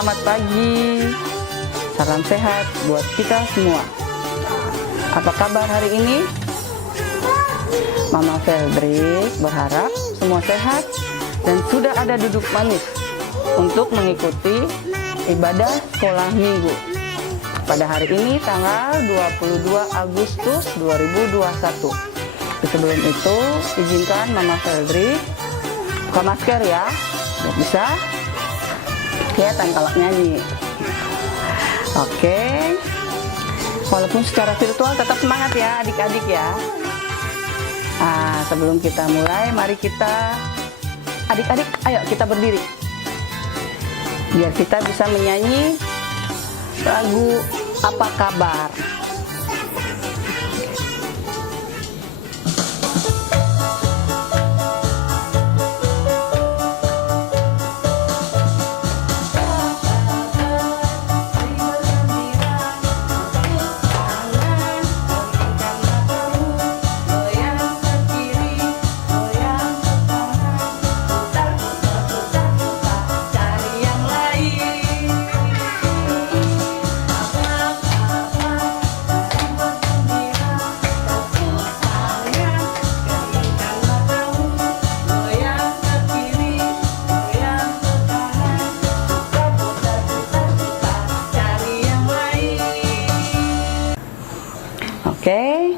Selamat pagi, salam sehat buat kita semua. Apa kabar hari ini? Mama Feldrik berharap semua sehat dan sudah ada duduk manis untuk mengikuti ibadah sekolah minggu pada hari ini tanggal 22 Agustus 2021. Sebelum itu izinkan Mama Feldrik buka masker ya, biar bisa kelihatan kalau nyanyi. Oke, walaupun secara virtual tetap semangat ya adik-adik ya. Sebelum kita mulai, mari kita adik-adik, ayo kita berdiri biar kita bisa menyanyi lagu Apa Kabar. Oke,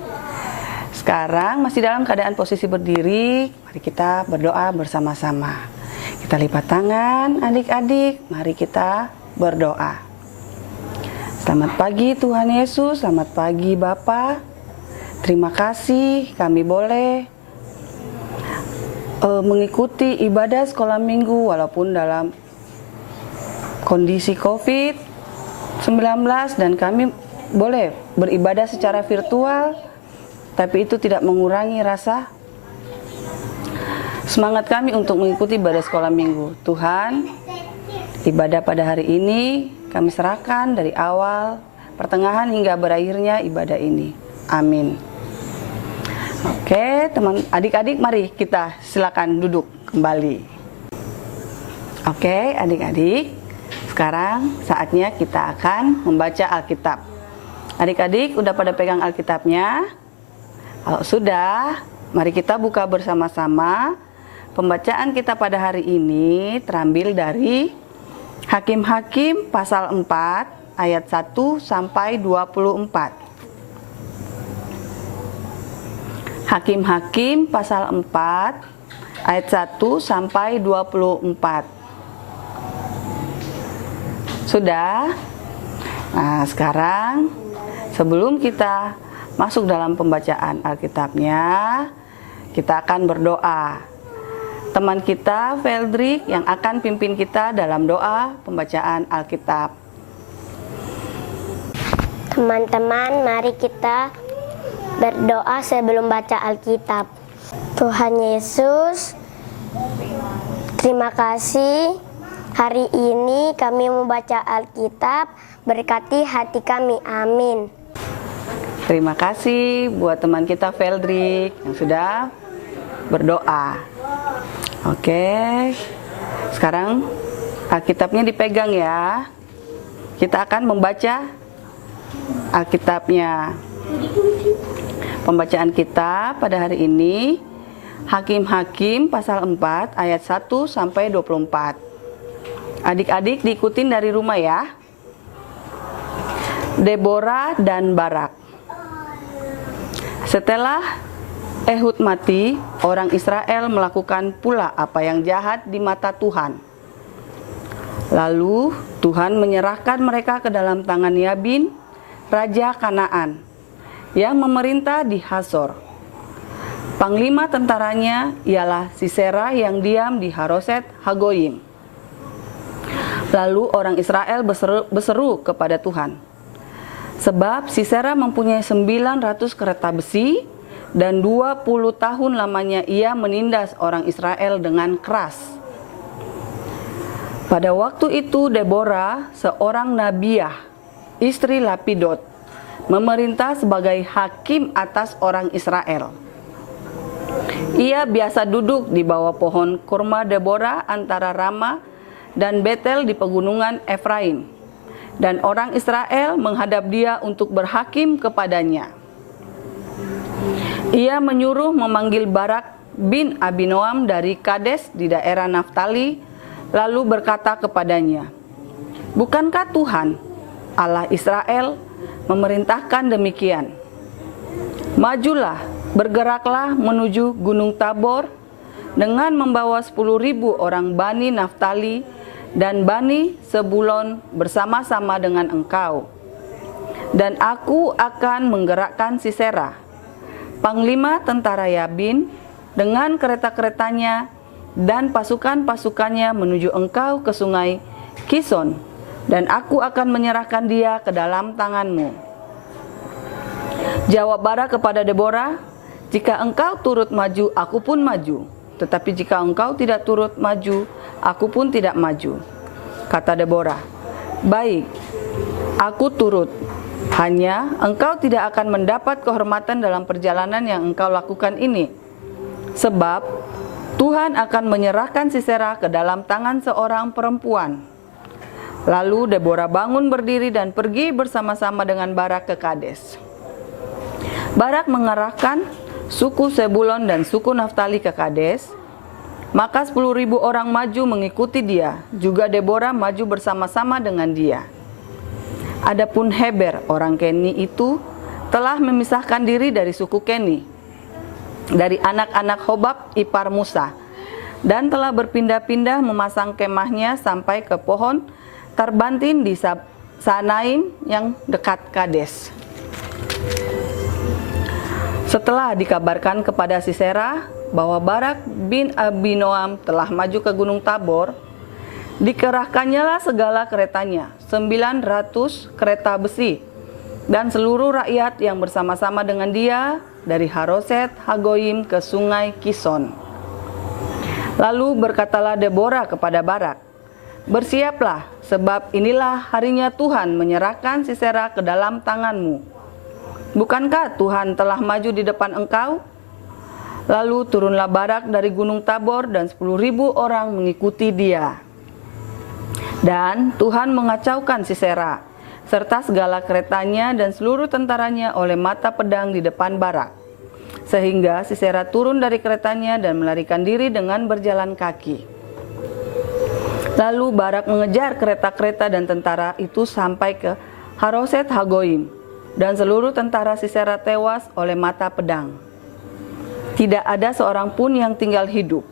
sekarang masih dalam keadaan posisi berdiri. Mari kita berdoa bersama-sama. Kita lipat tangan adik-adik, mari kita berdoa. Selamat pagi Tuhan Yesus, selamat pagi Bapa. Terima kasih kami boleh mengikuti ibadah sekolah minggu walaupun dalam kondisi COVID-19 dan kami boleh beribadah secara virtual, tapi itu tidak mengurangi rasa semangat kami untuk mengikuti ibadah sekolah minggu. Tuhan, ibadah pada hari ini kami serahkan dari awal, pertengahan hingga berakhirnya ibadah ini. Amin. Oke, teman adik-adik, mari kita silakan duduk kembali. Oke, adik-adik, sekarang saatnya kita akan membaca Alkitab. Adik-adik udah pada pegang Alkitabnya? Kalau sudah, mari kita buka bersama-sama. Pembacaan kita pada hari ini terambil dari Hakim-Hakim pasal 4 ayat 1 sampai 24. Hakim-Hakim pasal 4 ayat 1 sampai 24. Sudah? Nah, sekarang sebelum kita masuk dalam pembacaan Alkitabnya, kita akan berdoa. Teman kita, Feldrik, yang akan pimpin kita dalam doa pembacaan Alkitab. Teman-teman, mari kita berdoa sebelum baca Alkitab. Tuhan Yesus, terima kasih. Hari ini kami membaca Alkitab, berkati hati kami. Amin. Terima kasih buat teman kita Feldrik yang sudah berdoa. Oke, sekarang Alkitabnya dipegang ya. Kita akan membaca Alkitabnya. Pembacaan kita pada hari ini Hakim-Hakim pasal 4 ayat 1 sampai 24. Adik-adik diikutin dari rumah ya. Deborah dan Barak. Setelah Ehud mati, orang Israel melakukan pula apa yang jahat di mata Tuhan. Lalu Tuhan menyerahkan mereka ke dalam tangan Yabin, raja Kanaan, yang memerintah di Hazor. Panglima tentaranya ialah Sisera yang diam di Haroset Hagoyim. Lalu orang Israel berseru kepada Tuhan, sebab Sisera mempunyai 900 kereta besi dan 20 tahun lamanya ia menindas orang Israel dengan keras. Pada waktu itu Deborah, seorang nabiah, istri Lapidot, memerintah sebagai hakim atas orang Israel. Ia biasa duduk di bawah pohon kurma Deborah antara Rama dan Betel di pegunungan Efraim. Dan orang Israel menghadap dia untuk berhakim kepadanya. Ia menyuruh memanggil Barak bin Abinoam dari Kades di daerah Naftali, lalu berkata kepadanya, "Bukankah Tuhan, Allah Israel, memerintahkan demikian? Majulah, bergeraklah menuju Gunung Tabor dengan membawa 10.000 orang Bani Naftali dan Bani Sebulon bersama-sama dengan engkau. Dan aku akan menggerakkan Sisera, panglima tentara Yabin, dengan kereta-keretanya dan pasukan-pasukannya menuju engkau ke sungai Kison, dan aku akan menyerahkan dia ke dalam tanganmu." Jawab Barak kepada Deborah, "Jika engkau turut maju, aku pun maju. Tetapi jika engkau tidak turut maju, aku pun tidak maju." Kata Deborah, "Baik, aku turut. Hanya engkau tidak akan mendapat kehormatan dalam perjalanan yang engkau lakukan ini. Sebab Tuhan akan menyerahkan Sisera ke dalam tangan seorang perempuan." Lalu Deborah bangun berdiri dan pergi bersama-sama dengan Barak ke Kades. Barak mengerahkan suku Sebulon dan suku Naftali ke Kades, maka 10.000 orang maju mengikuti dia, juga Deborah maju bersama-sama dengan dia. Adapun Heber, orang Keni itu, telah memisahkan diri dari suku Keni, dari anak-anak Hobab ipar Musa, dan telah berpindah-pindah memasang kemahnya sampai ke pohon Tarbantin di Sanaim yang dekat Kades. Setelah dikabarkan kepada Sisera bahwa Barak bin Abinoam telah maju ke Gunung Tabor, dikerahkannyalah segala keretanya, 900 kereta besi, dan seluruh rakyat yang bersama-sama dengan dia dari Haroset Hagoyim ke sungai Kison. Lalu berkatalah Deborah kepada Barak, "Bersiaplah, sebab inilah harinya Tuhan menyerahkan Sisera ke dalam tanganmu. Bukankah Tuhan telah maju di depan engkau?" Lalu turunlah Barak dari Gunung Tabor dan 10.000 orang mengikuti dia. Dan Tuhan mengacaukan Sisera, serta segala keretanya dan seluruh tentaranya oleh mata pedang di depan Barak. Sehingga Sisera turun dari keretanya dan melarikan diri dengan berjalan kaki. Lalu Barak mengejar kereta-kereta dan tentara itu sampai ke Haroset Hagoyim, dan seluruh tentara Sisera tewas oleh mata pedang. Tidak ada seorang pun yang tinggal hidup.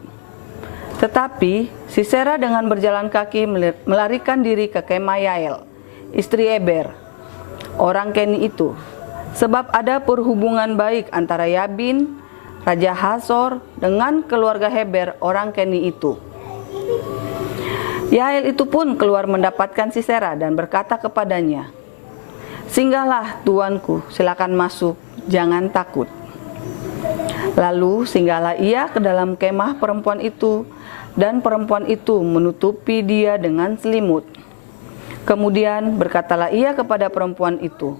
Tetapi Sisera dengan berjalan kaki melarikan diri ke kemah Yael, istri Eber, orang Keni itu, sebab ada perhubungan baik antara Yabin, Raja Hasor, dengan keluarga Heber, orang Keni itu. Yael itu pun keluar mendapatkan Sisera dan berkata kepadanya, "Singgahlah tuanku, silakan masuk, jangan takut." Lalu singgahlah ia ke dalam kemah perempuan itu, dan perempuan itu menutupi dia dengan selimut. Kemudian berkatalah ia kepada perempuan itu,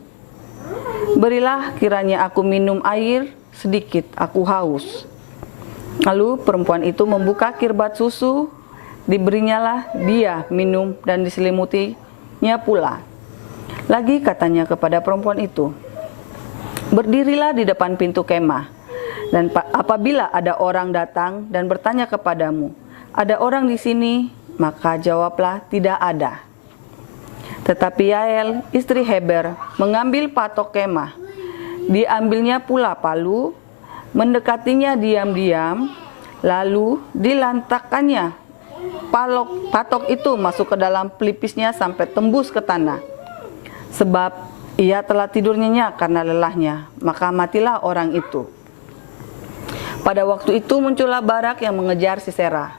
"Berilah kiranya aku minum air sedikit, aku haus." Lalu perempuan itu membuka kirbat susu, diberinyalah dia minum dan diselimutinya pula. Lagi katanya kepada perempuan itu, "Berdirilah di depan pintu kemah, dan apabila ada orang datang dan bertanya kepadamu, 'Ada orang di sini?' maka jawablah, 'Tidak ada.'" Tetapi Yael, istri Heber, mengambil patok kemah. Diambilnya pula palu, mendekatinya diam-diam, lalu dilantakkannya patok itu masuk ke dalam pelipisnya sampai tembus ke tanah. Sebab ia telah tidur nyenyak karena lelahnya, maka matilah orang itu. Pada waktu itu muncullah Barak yang mengejar Sisera.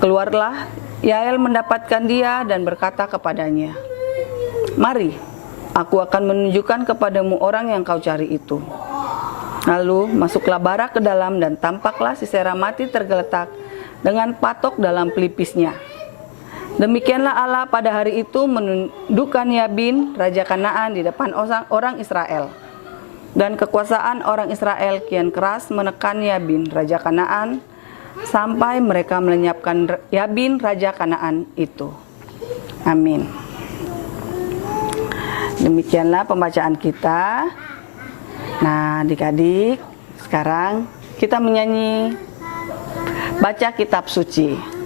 Keluarlah Yael mendapatkan dia dan berkata kepadanya, "Mari, aku akan menunjukkan kepadamu orang yang kau cari itu." Lalu masuklah Barak ke dalam, dan tampaklah Sisera mati tergeletak dengan patok dalam pelipisnya. Demikianlah Allah pada hari itu menundukkan Yabin, raja Kanaan, di depan orang Israel. Dan kekuasaan orang Israel kian keras menekan Yabin, raja Kanaan, sampai mereka melenyapkan Yabin, raja Kanaan itu. Amin. Demikianlah pembacaan kita. Nah, adik-adik, sekarang kita menyanyi baca kitab suci.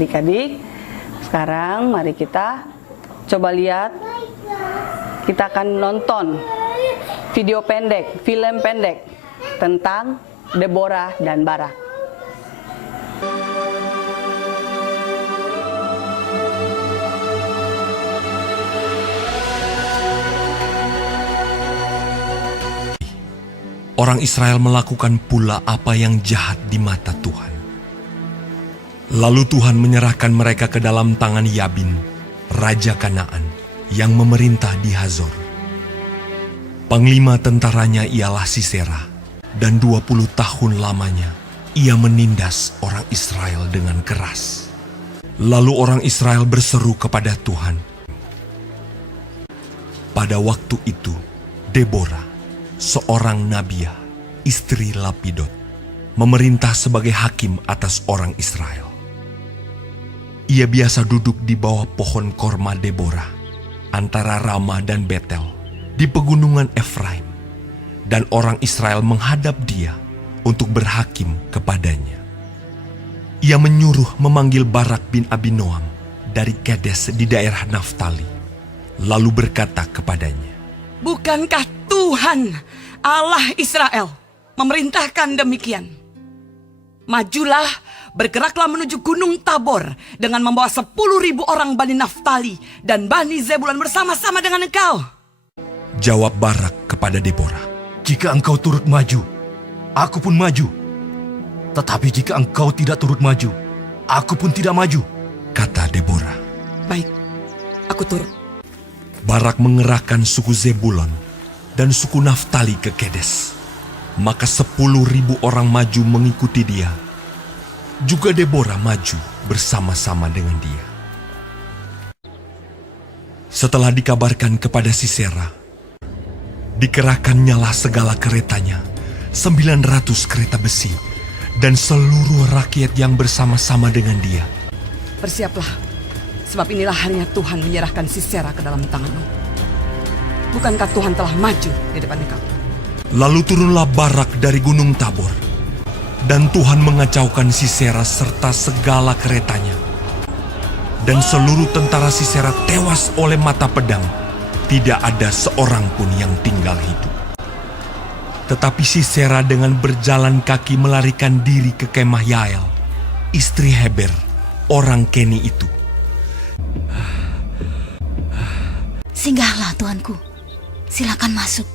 Adik-adik, sekarang mari kita coba lihat. Kita akan nonton video pendek, film pendek tentang Deborah dan Barak. Orang Israel melakukan pula apa yang jahat di mata Tuhan. Lalu Tuhan menyerahkan mereka ke dalam tangan Yabin, raja Kanaan, yang memerintah di Hazor. Panglima tentaranya ialah Sisera, dan 20 tahun lamanya ia menindas orang Israel dengan keras. Lalu orang Israel berseru kepada Tuhan. Pada waktu itu, Deborah, seorang nabiah, istri Lapidot, memerintah sebagai hakim atas orang Israel. Ia biasa duduk di bawah pohon korma Deborah, antara Rama dan Betel, di pegunungan Efraim, dan orang Israel menghadap dia untuk berhakim kepadanya. Ia menyuruh memanggil Barak bin Abinoam dari Kedes di daerah Naftali, lalu berkata kepadanya, "Bukankah Tuhan Allah Israel memerintahkan demikian? Majulah, bergeraklah menuju Gunung Tabor dengan membawa 10.000 orang Bani Naftali dan Bani Zebulun bersama-sama dengan engkau." Jawab Barak kepada Deborah, "Jika engkau turut maju, aku pun maju. Tetapi jika engkau tidak turut maju, aku pun tidak maju." kata Deborah. "Baik, aku turut." Barak mengerahkan suku Zebulon dan suku Naftali ke Kedes. Maka 10.000 orang maju mengikuti dia. Juga Deborah maju bersama-sama dengan dia. Setelah dikabarkan kepada Sisera, dikerahkannyalah segala keretanya, 900 kereta besi, dan seluruh rakyat yang bersama-sama dengan dia. Bersiaplah, sebab inilah harinya Tuhan menyerahkan Sisera ke dalam tanganmu. Bukankah Tuhan telah maju di depan engkau? Lalu turunlah Barak dari Gunung Tabor, dan Tuhan mengacaukan Sisera serta segala keretanya. Dan seluruh tentara Sisera tewas oleh mata pedang, tidak ada seorang pun yang tinggal hidup. Tetapi Sisera dengan berjalan kaki melarikan diri ke kemah Yael, istri Heber, orang Keni itu. "Singgahlah Tuanku, silakan masuk.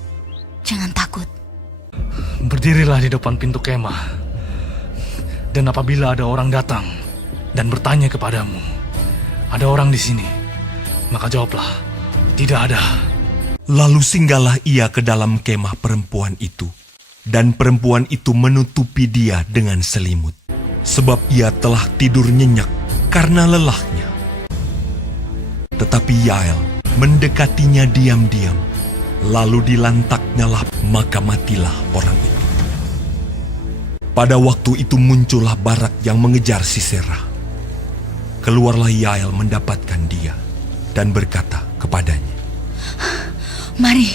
Jangan takut." Berdirilah di depan pintu kemah. Dan apabila ada orang datang dan bertanya kepadamu, "Ada orang di sini?" maka jawablah, "Tidak ada." Lalu singgahlah ia ke dalam kemah perempuan itu, dan perempuan itu menutupi dia dengan selimut, sebab ia telah tidur nyenyak karena lelahnya. Tetapi Yael mendekatinya diam-diam, lalu dilantaknyalah, maka matilah orang itu. Pada waktu itu muncullah Barak yang mengejar Sisera. Keluarlah Yael mendapatkan dia dan berkata kepadanya, "Mari,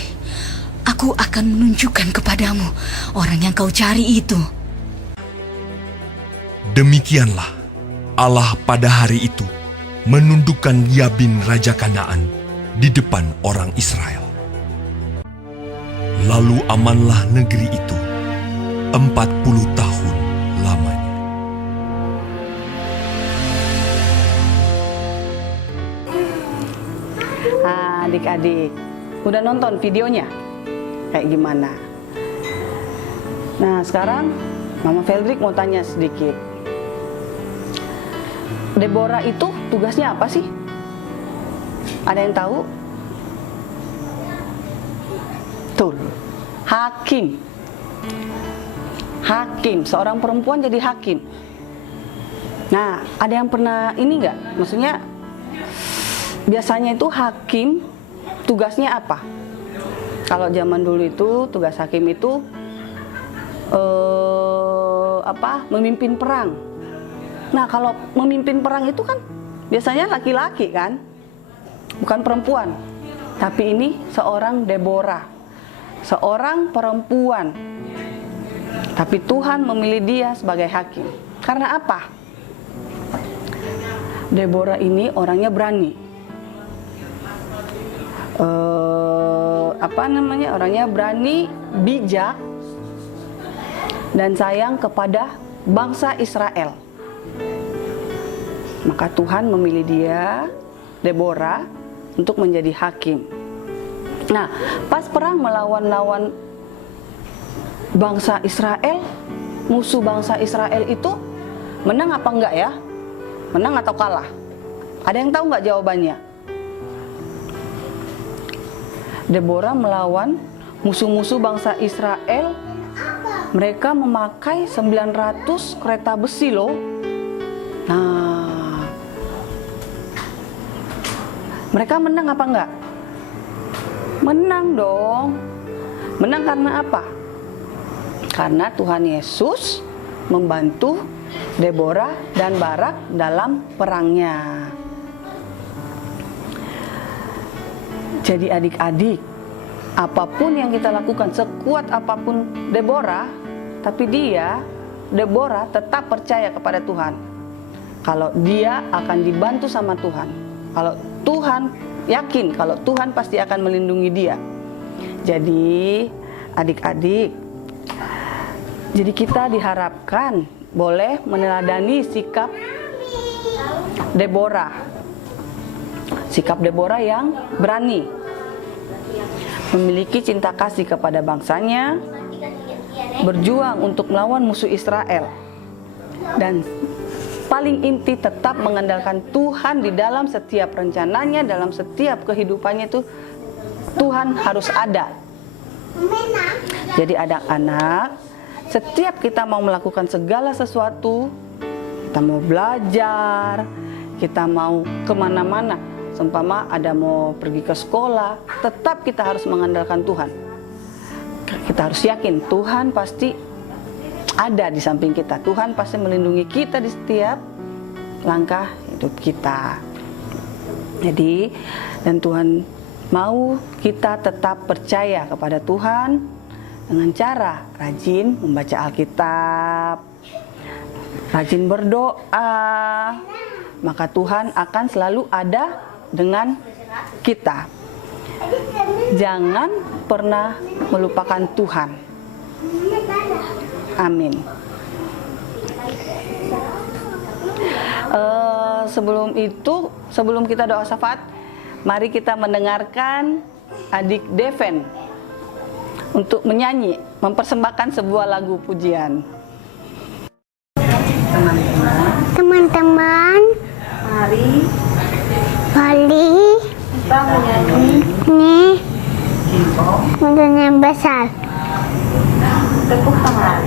aku akan menunjukkan kepadamu orang yang kau cari itu." Demikianlah Allah pada hari itu menundukkan Yabin raja Kanaan di depan orang Israel. Lalu amanlah negeri itu 40 tahun selamanya. Adik-adik, udah nonton videonya? Kayak gimana? Nah, sekarang Mama Feldrik mau tanya sedikit. Deborah itu tugasnya apa sih? Ada yang tahu? Betul, hakim. Hakim, seorang perempuan jadi hakim. Nah, ada yang pernah ini nggak? Maksudnya, biasanya itu hakim tugasnya apa? Kalau zaman dulu itu tugas hakim itu memimpin perang. Nah, kalau memimpin perang itu kan biasanya laki-laki kan, bukan perempuan. Tapi ini seorang Deborah, seorang perempuan. Tapi Tuhan memilih dia sebagai hakim. Karena apa? Deborah ini orangnya berani. Orangnya berani, bijak, dan sayang kepada bangsa Israel. Maka Tuhan memilih dia, Deborah, untuk menjadi hakim. Nah, pas perang melawan bangsa Israel, musuh bangsa Israel itu menang apa enggak ya? Menang atau kalah? Ada yang tahu nggak jawabannya? Deborah melawan musuh-musuh bangsa Israel. Mereka memakai 900 kereta besi loh. Nah, mereka menang apa enggak? Menang dong. Menang karena apa? Karena Tuhan Yesus membantu Deborah dan Barak dalam perangnya. Jadi adik-adik, apapun yang kita lakukan, sekuat apapun Deborah, tapi Deborah tetap percaya kepada Tuhan. Kalau dia akan dibantu sama Tuhan. Kalau Tuhan, yakin kalau Tuhan pasti akan melindungi dia. Jadi adik-adik, jadi kita diharapkan boleh meneladani sikap Deborah. Sikap Deborah yang berani, memiliki cinta kasih kepada bangsanya, berjuang untuk melawan musuh Israel, dan paling inti tetap mengandalkan Tuhan di dalam setiap rencananya, dalam setiap kehidupannya itu Tuhan harus ada. Jadi anak-anak, setiap kita mau melakukan segala sesuatu, kita mau belajar, kita mau kemana-mana, seumpama ada mau pergi ke sekolah, tetap kita harus mengandalkan Tuhan. Kita harus yakin Tuhan pasti ada di samping kita. Tuhan pasti melindungi kita di setiap langkah hidup kita. Jadi, dan Tuhan mau kita tetap percaya kepada Tuhan dengan cara rajin membaca Alkitab, rajin berdoa, maka Tuhan akan selalu ada dengan kita. Jangan pernah melupakan Tuhan. Amin. Sebelum kita doa syafaat, mari kita mendengarkan adik Deven untuk menyanyi, mempersembahkan sebuah lagu pujian. Teman-teman, mari kita menyanyi yang besar. Tepuk tangan.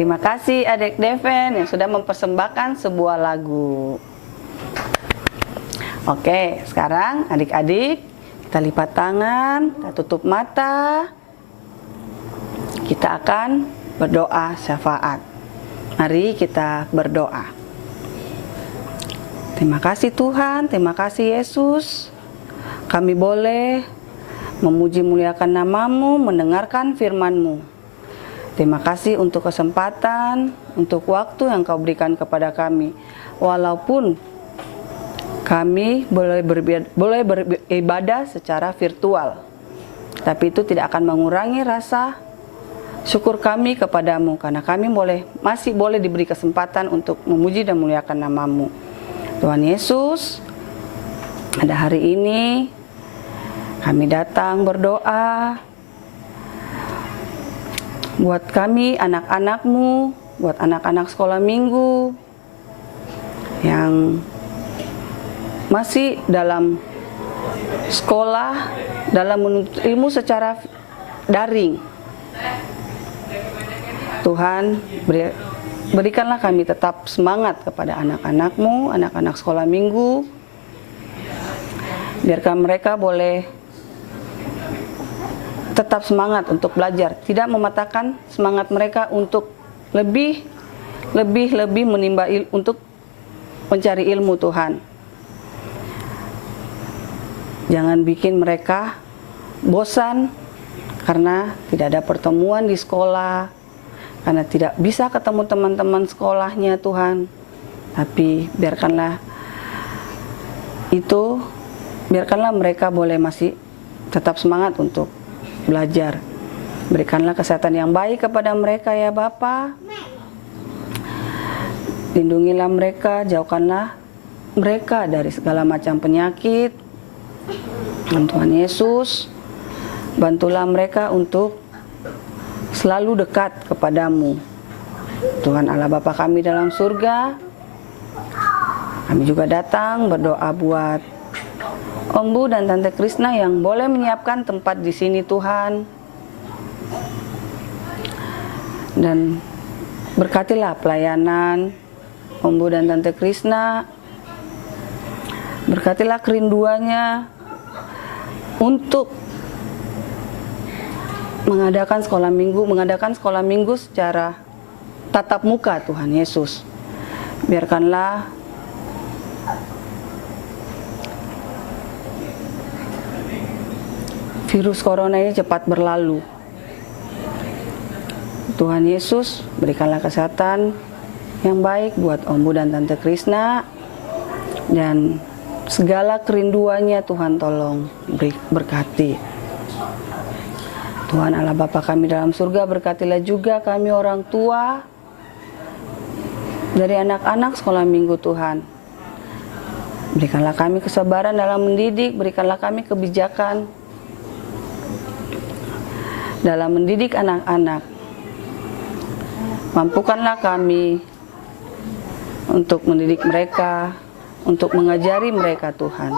Terima kasih adik Deven yang sudah mempersembahkan sebuah lagu. Oke, sekarang adik-adik kita lipat tangan, kita tutup mata. Kita akan berdoa syafaat. Mari kita berdoa. Terima kasih Tuhan, terima kasih Yesus. Kami boleh memuji muliakan nama-Mu, mendengarkan firman-Mu. Terima kasih untuk kesempatan, untuk waktu yang Kau berikan kepada kami. Walaupun kami boleh beribadah secara virtual, tapi itu tidak akan mengurangi rasa syukur kami kepadamu, karena kami masih boleh diberi kesempatan untuk memuji dan memuliakan nama-Mu. Tuhan Yesus, pada hari ini kami datang berdoa buat kami anak-anak-Mu, buat anak-anak sekolah minggu yang masih dalam sekolah, dalam menuntut ilmu secara daring. Tuhan, berikanlah kami tetap semangat kepada anak-anak-Mu, anak-anak sekolah minggu. Biarkan mereka boleh tetap semangat untuk belajar, tidak mematahkan semangat mereka untuk lebih menimba untuk mencari ilmu Tuhan. Jangan bikin mereka bosan karena tidak ada pertemuan di sekolah, karena tidak bisa ketemu teman-teman sekolahnya Tuhan. Tapi biarkanlah mereka boleh masih tetap semangat untuk belajar. Berikanlah kesehatan yang baik kepada mereka ya Bapa. Lindungilah mereka, jauhkanlah mereka dari segala macam penyakit. Dan Tuhan Yesus, bantulah mereka untuk selalu dekat kepadamu. Tuhan Allah Bapa kami dalam surga, kami juga datang berdoa buat Om Bu dan Tante Krisna yang boleh menyiapkan tempat di sini Tuhan. Dan berkatilah pelayanan Om Bu dan Tante Krisna. Berkatilah kerinduannya untuk mengadakan sekolah minggu secara tatap muka Tuhan Yesus. Biarkanlah virus corona ini cepat berlalu. Tuhan Yesus, berikanlah kesehatan yang baik buat Om Bu dan Tante Krisna, dan segala kerinduannya Tuhan tolong berkati. Tuhan Allah Bapa kami dalam surga, berkatilah juga kami orang tua dari anak-anak sekolah minggu Tuhan. Berikanlah kami kesabaran dalam mendidik, berikanlah kami kebijakan dalam mendidik anak-anak. Mampukanlah kami untuk mendidik mereka, untuk mengajari mereka Tuhan.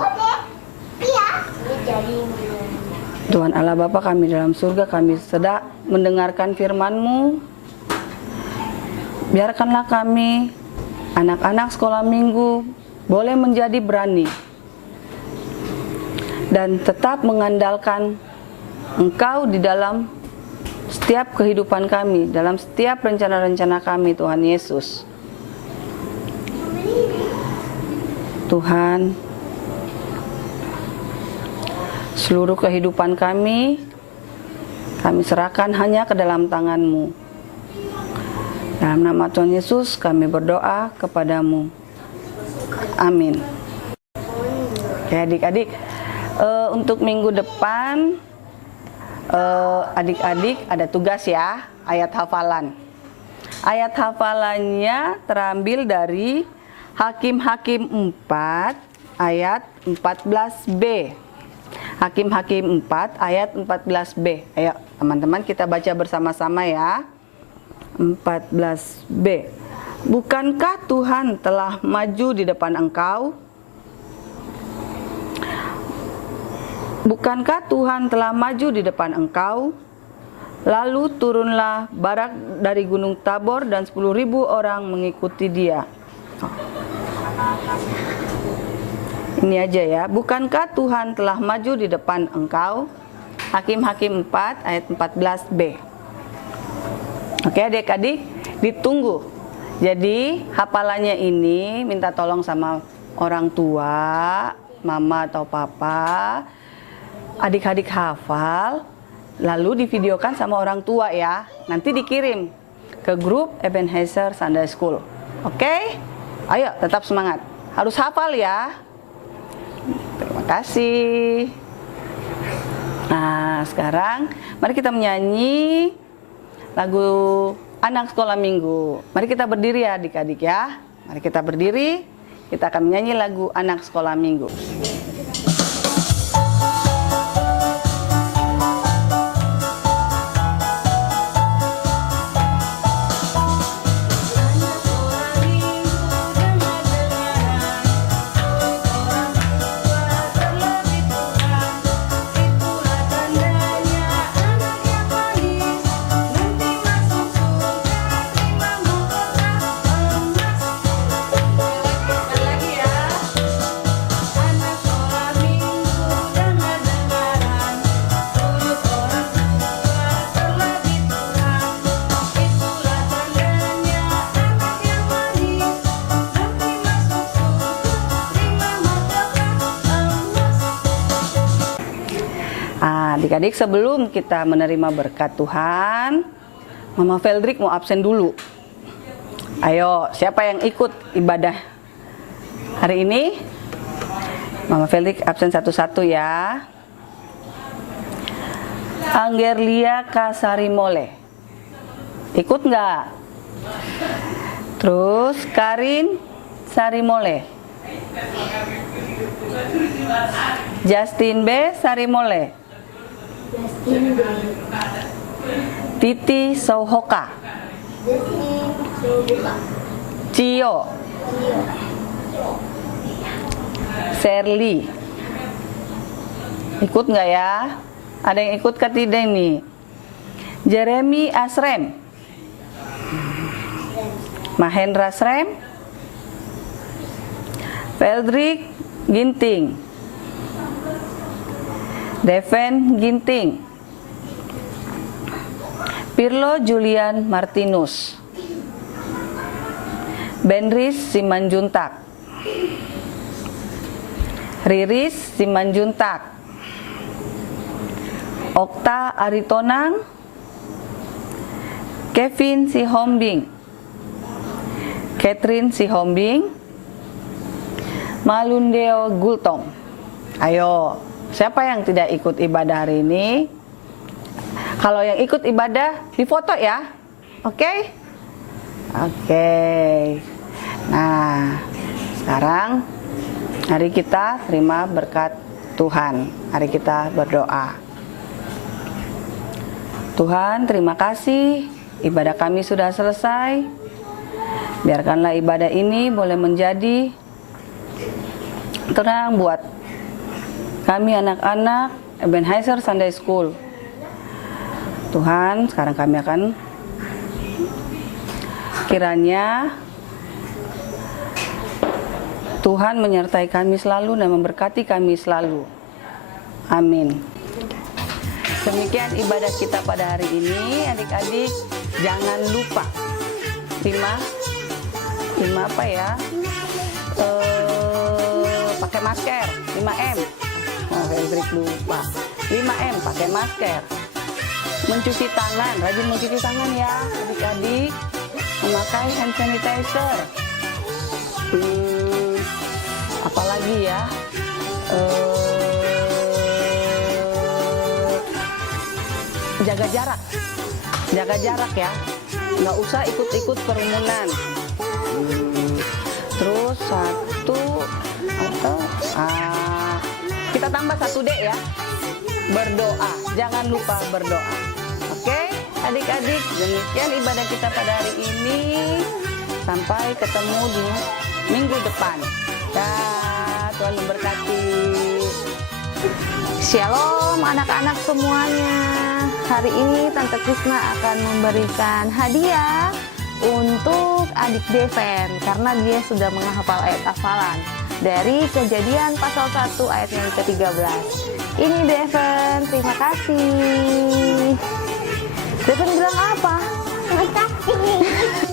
Tuhan Allah Bapa kami dalam surga, kami sedang mendengarkan firman-Mu. Biarkanlah kami, anak-anak sekolah minggu, boleh menjadi berani dan tetap mengandalkan Engkau di dalam setiap kehidupan kami, dalam setiap rencana-rencana kami Tuhan Yesus. Tuhan, seluruh kehidupan kami serahkan hanya ke dalam tangan-Mu. Dalam nama Tuhan Yesus kami berdoa kepadamu. Amin. Oke adik-adik, untuk minggu depan adik-adik ada tugas ya, ayat hafalan. Ayat hafalannya terambil dari Hakim-Hakim 4 ayat 14b. Hakim-Hakim 4 ayat 14b. Ayo teman-teman kita baca bersama-sama ya. 14b. Bukankah Tuhan telah maju di depan engkau? Bukankah Tuhan telah maju di depan engkau? Lalu turunlah Barak dari Gunung Tabor dan 10.000 orang mengikuti dia. Ini aja ya. Bukankah Tuhan telah maju di depan engkau? Hakim-Hakim 4 ayat 14b. Oke adik-adik, ditunggu. Jadi hafalannya ini minta tolong sama orang tua, mama atau papa. Adik-adik hafal, lalu divideokan sama orang tua ya. Nanti dikirim ke grup Ebenezer Sunday School. Oke? Ayo tetap semangat. Harus hafal ya. Terima kasih. Nah, sekarang mari kita menyanyi lagu Anak Sekolah Minggu. Mari kita berdiri ya adik-adik ya. Mari kita berdiri. Kita akan menyanyi lagu Anak Sekolah Minggu. Adik-adik, sebelum kita menerima berkat Tuhan, Mama Veldrik mau absen dulu. Ayo, siapa yang ikut ibadah hari ini? Mama Veldrik absen satu-satu ya. Anggerlia Kasarimole, ikut nggak? Terus Karin Sarimole, Justin B. Sarimole, Titi Souhoka, Cio, Serly, ikut nggak ya? Ada yang ikut ke tidak nih? Jeremy Asrem, Mahendra Srem, Veldrik Ginting, Deven Ginting, Pirlo Julian Martinus, Benris Simanjuntak, Riris Simanjuntak, Okta Aritonang, Kevin Sihombing, Catherine Sihombing, Malundeo Gultong. Ayo, siapa yang tidak ikut ibadah hari ini? Kalau yang ikut ibadah, difoto ya. Oke? Oke. Nah, sekarang mari kita terima berkat Tuhan. Mari kita berdoa. Tuhan, terima kasih. Ibadah kami sudah selesai. Biarkanlah ibadah ini boleh menjadi terang buat kami anak-anak Ebenezer Sunday School. Tuhan, sekarang kami akan kiranya Tuhan menyertai kami selalu dan memberkati kami selalu. Amin. Demikian ibadah kita pada hari ini, adik-adik. Jangan lupa lima apa ya? Pakai masker, 5M. Oh, Hendrik lupa. 5M, pakai masker. Mencuci tangan, rajin mencuci tangan ya, adik-adik. Memakai hand sanitizer. Apalagi ya? Jaga jarak ya, nggak usah ikut-ikut kerumunan. Terus kita tambah 1D ya, berdoa, jangan lupa berdoa. Oke adik-adik, demikian ibadah kita pada hari ini. Sampai ketemu di minggu depan. Tuhan memberkati. Shalom anak-anak semuanya. Hari ini Tante Krisna akan memberikan hadiah untuk adik Deven karena dia sudah menghafal ayat hafalan dari Kejadian pasal 1 ayat yang ke-13. Ini Deven, terima kasih. Deven bilang apa? Terima kasih.